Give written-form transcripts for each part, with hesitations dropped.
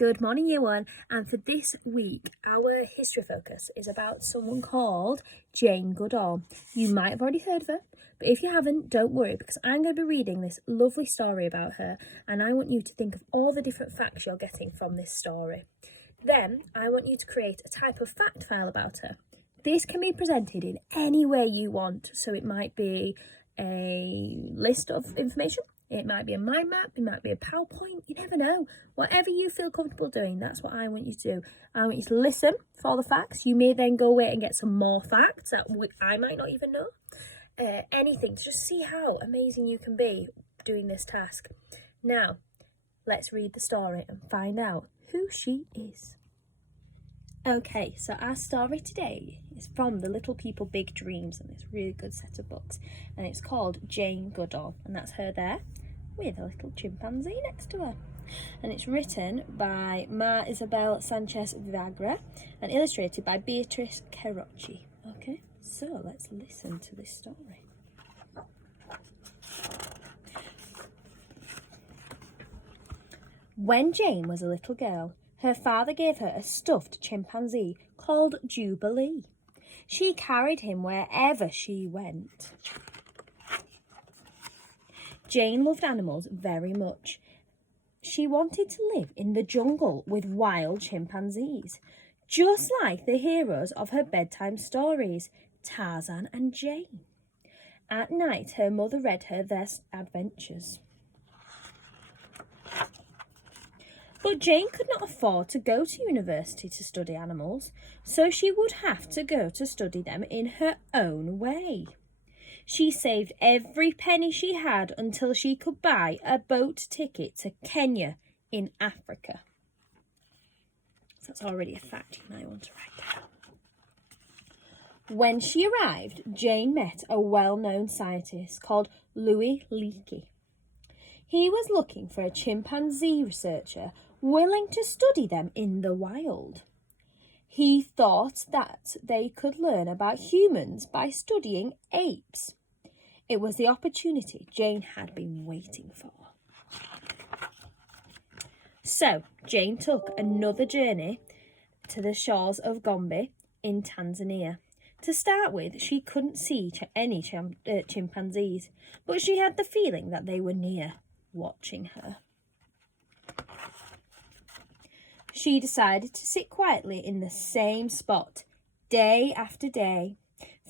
Good morning, year one, and for this week our history focus is about someone called Jane Goodall. You might have already heard of her, but if you haven't, don't worry, because I'm going to be reading this lovely story about her, and I want you to think of all the different facts you're getting from this story. Then I want you to create a type of fact file about her. This can be presented in any way you want, so it might be a list of information, it might be a mind map, it might be a PowerPoint, you never know. Whatever you feel comfortable doing, that's what I want you to do. I want you to listen for all the facts. You may then go away and get some more facts that I might not even know. Anything to just see how amazing you can be doing this task. Now, let's read the story and find out who she is. Okay, so our story today is from The Little People, Big Dreams, and this really good set of books, and it's called Jane Goodall, and that's her there with a little chimpanzee next to her. And it's written by Ma Isabel Sanchez Viagra and illustrated by Beatrice Carocci. Okay, so let's listen to this story. When Jane was a little girl, her father gave her a stuffed chimpanzee called Jubilee. She carried him wherever she went. Jane loved animals very much. She wanted to live in the jungle with wild chimpanzees, just like the heroes of her bedtime stories, Tarzan and Jane. At night, her mother read her their adventures. But Jane could not afford to go to university to study animals, so she would have to go to study them in her own way. She saved every penny she had until she could buy a boat ticket to Kenya in Africa. So that's already a fact you might want to write down. When she arrived, Jane met a well-known scientist called Louis Leakey. He was looking for a chimpanzee researcher willing to study them in the wild. He thought that they could learn about humans by studying apes. It was the opportunity Jane had been waiting for. So Jane took another journey to the shores of Gombe in Tanzania. To start with, she couldn't see any chimpanzees, but she had the feeling that they were near, watching her. She decided to sit quietly in the same spot, day after day.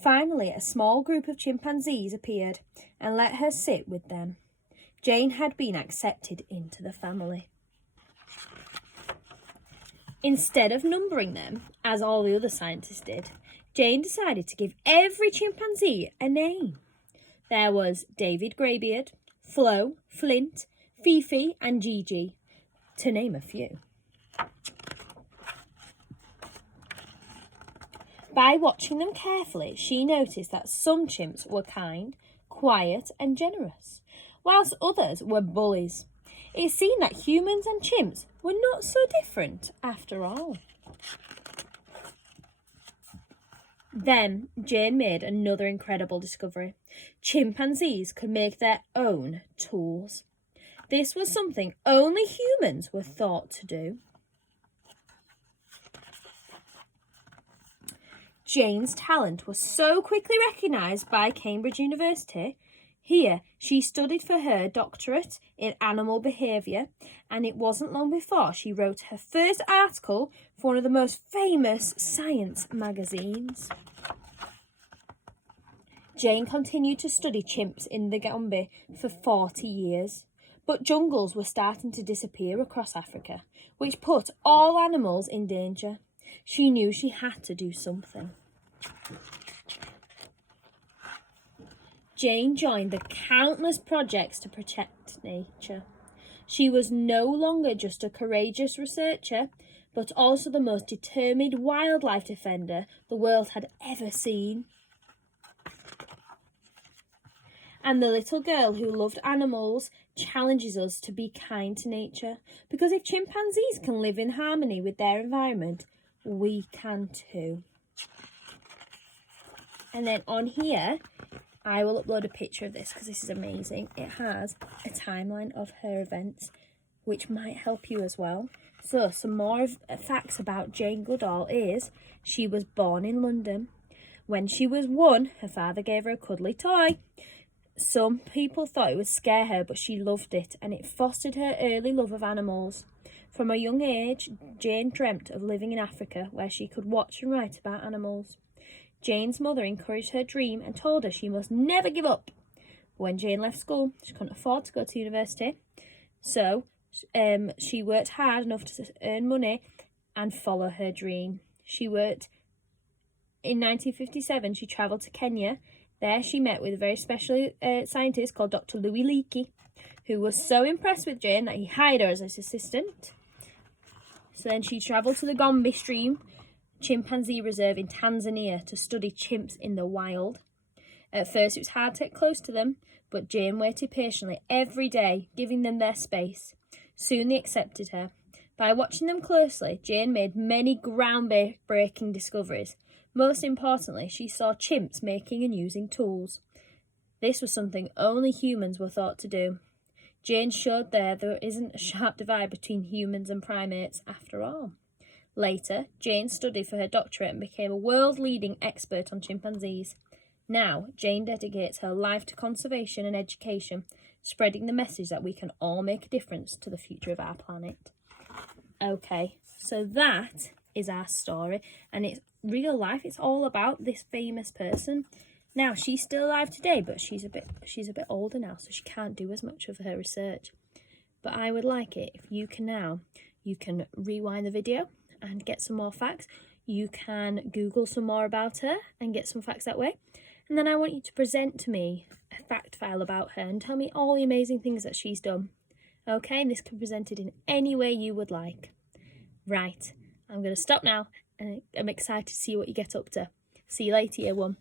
Finally, a small group of chimpanzees appeared and let her sit with them. Jane had been accepted into the family. Instead of numbering them, as all the other scientists did, Jane decided to give every chimpanzee a name. There was David Greybeard, Flo, Flint, Fifi and Gigi, to name a few. By watching them carefully, she noticed that some chimps were kind, quiet and generous, whilst others were bullies. It seemed that humans and chimps were not so different after all. Then Jane made another incredible discovery. Chimpanzees could make their own tools. This was something only humans were thought to do. Jane's talent was so quickly recognised by Cambridge University. Here, she studied for her doctorate in animal behaviour, and it wasn't long before she wrote her first article for one of the most famous science magazines. Jane continued to study chimps in the Gombe for 40 years, but jungles were starting to disappear across Africa, which put all animals in danger. She knew she had to do something. Jane joined the countless projects to protect nature. She was no longer just a courageous researcher, but also the most determined wildlife defender the world had ever seen. And the little girl who loved animals challenges us to be kind to nature, because if chimpanzees can live in harmony with their environment, we can too. And then on here, I will upload a picture of this because this is amazing. It has a timeline of her events, which might help you as well. So some more facts about Jane Goodall is she was born in London. When she was 1, her father gave her a cuddly toy. Some people thought it would scare her, but she loved it, and it fostered her early love of animals. From a young age, Jane dreamt of living in Africa, where she could watch and write about animals. Jane's mother encouraged her dream and told her she must never give up. When Jane left school, she couldn't afford to go to university, so she worked hard enough to earn money and follow her dream. In 1957, she travelled to Kenya. There she met with a very special scientist called Dr. Louis Leakey, who was so impressed with Jane that he hired her as his assistant. So then she travelled to the Gombe Stream chimpanzee reserve in Tanzania to study chimps in the wild. At first it was hard to get close to them, but Jane waited patiently every day, giving them their space. Soon they accepted her. By watching them closely, Jane made many groundbreaking discoveries. Most importantly, she saw chimps making and using tools. This was something only humans were thought to do. Jane showed there isn't a sharp divide between humans and primates after all. Later, Jane studied for her doctorate and became a world-leading expert on chimpanzees. Now, Jane dedicates her life to conservation and education, spreading the message that we can all make a difference to the future of our planet. Okay, so that is our story, and it's real life. It's all about this famous person. Now, she's still alive today, but she's a bit older now, so she can't do as much of her research. But I would like it if you can rewind the video and get some more facts. You can Google some more about her and get some facts that way. And then I want you to present to me a fact file about her and tell me all the amazing things that she's done. Okay, and this can be presented in any way you would like. Right, I'm going to stop now, and I'm excited to see what you get up to. See you later, year 1.